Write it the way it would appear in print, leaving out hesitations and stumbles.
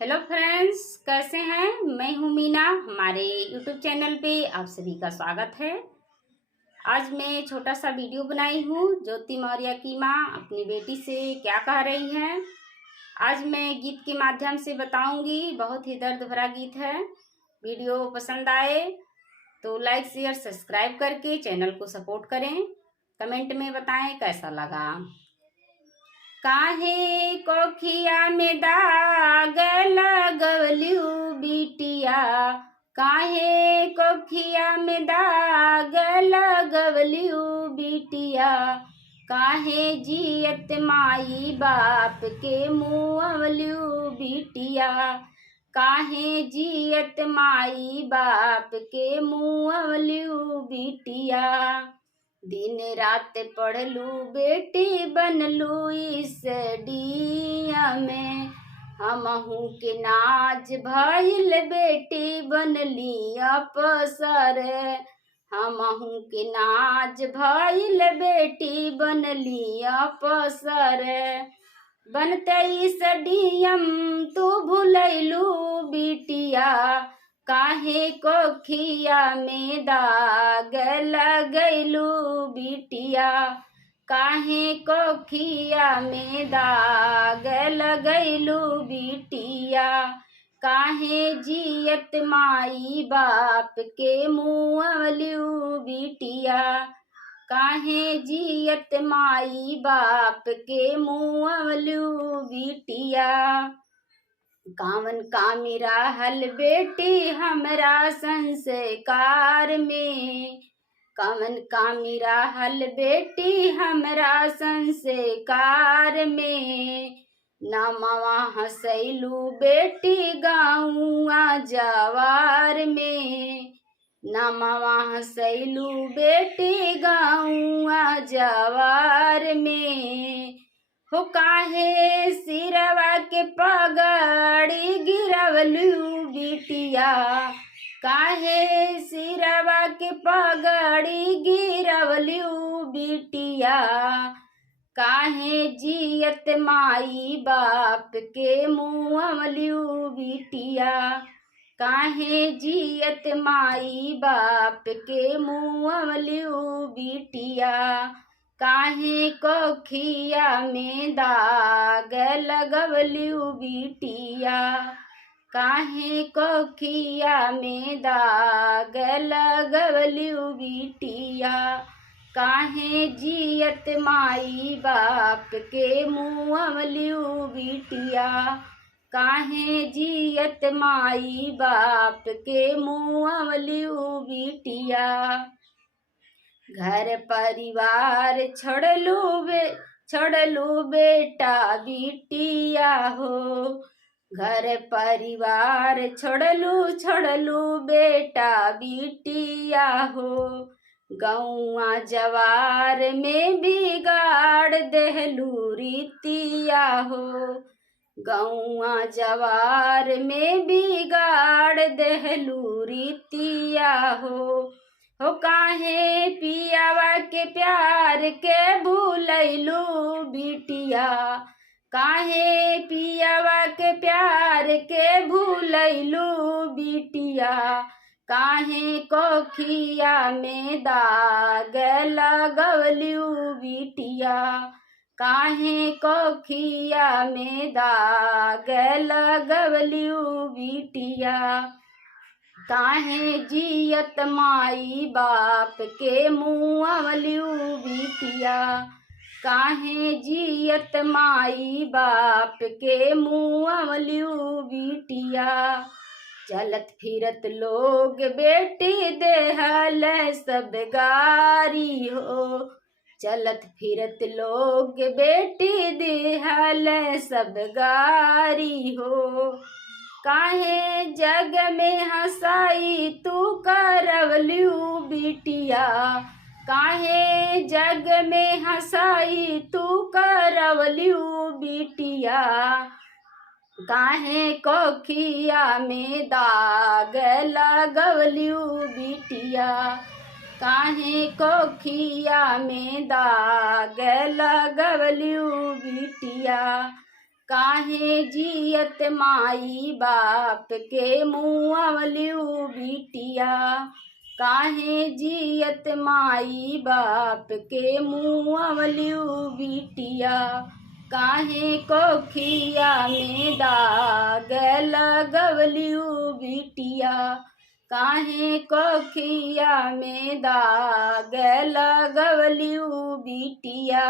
Hello friends, कैसे हैं। मैं हूं मीना। हमारे यूट्यूब चैनल पे आप सभी का स्वागत है। आज मैं छोटा सा वीडियो बनाई हूँ। ज्योति मौर्य की माँ अपनी बेटी से क्या कह रही हैं, आज मैं गीत के माध्यम से बताऊंगी। बहुत ही दर्द भरा गीत है। वीडियो पसंद आए तो लाइक शेयर सब्सक्राइब करके चैनल को सपोर्ट करें। कमेंट में बताएं कैसा लगा। काहे कोखिया में दाग लगवलू बिटिया, काहे कोखिया में दाग लगवलू बिटिया, काहे जियत माई बाप के मुँहवलू बिटिया, काहे जियत माई बाप के मुँहवलू बिटिया। दिन रात पढ़लू बेटी बनलू इस डिया में, हमहू के नाज भइल बेटी बनली अफसर, हमहू के नाज भइल बेटी बनली अफसर। बनते इस डीएम तू भूलैलू बिटिया, काहे कोखिया में दाग लगैलू बिटिया, काहे कोखिया में दाग लगैलू बिटिया, काहे जियत माई बाप के मुँहवलू बिटिया, काहे जियत माई बाप के मुँहवलू बिटिया। कावन कामी रहल बेटी हमरा संस्कार में, कावन कामी रहल बेटी हमरा संस्कार में, नमवा हसैलू बेटी गाँवा जवार में, नमवा हसैलू बेटी गाँवा जवार में। हो काहे सिरवा के पगड़ी गिरवलू बिटिया, काहे सिरवा के पगड़ी गिरवलू बिटिया, काहे जियत माई बाप के मुँहवलू बिटिया, काहे जियत माई बाप के मुँहवलू बिटिया, काहे कोखिया में दाग लगवलू बिटिया, काहे कोखिया में दाग लगवलू बिटिया, काहे जियत माई बाप के मुँहवलू बिटिया, काहे जियत माई बाप के मुँहवलू बिटिया। घर परिवार छोड़लू बेटा बिटिया हो, घर परिवार छोड़लू बेटा बिटिया हो, गौआ जवार में बिगाड़ देहलू रीतिया हो, गौआ जवार में बिगाड़ देहलू रीतिया हो काहे पियावा के प्यार के भूलैलू बिटिया, काहे पियावा के प्यार के भूलैलू बिटिया, काहे कोखिया में दाग लगवलू बिटिया, काहे कोखिया में दाग लगवलू बिटिया, काहे जियत माई बाप के मुँहवलू बिटिया, काहे जियत माई बाप के मुँहवलू बिटिया। चलत फिरत लोग बेटी देहल सब गारी हो, चलत फिरत लोग बेटी देहल सब गारी हो, काहे जग में हंसाई तू करवलू बिटिया, काहे जग में हंसाई तू करवलू बिटिया, काहे कोखिया में दाग लगवलू बिटिया, काहे कोखिया में दाग लगवलू बिटिया, काहे जियत माई बाप के मुँहवलियू बिटिया, काहे जियत माई बाप के मुँहवलियू बिटिया, काहे कोखिया में दाग लगवलियू बिटिया, काहे कोखिया में दाग लगवलियू बिटिया।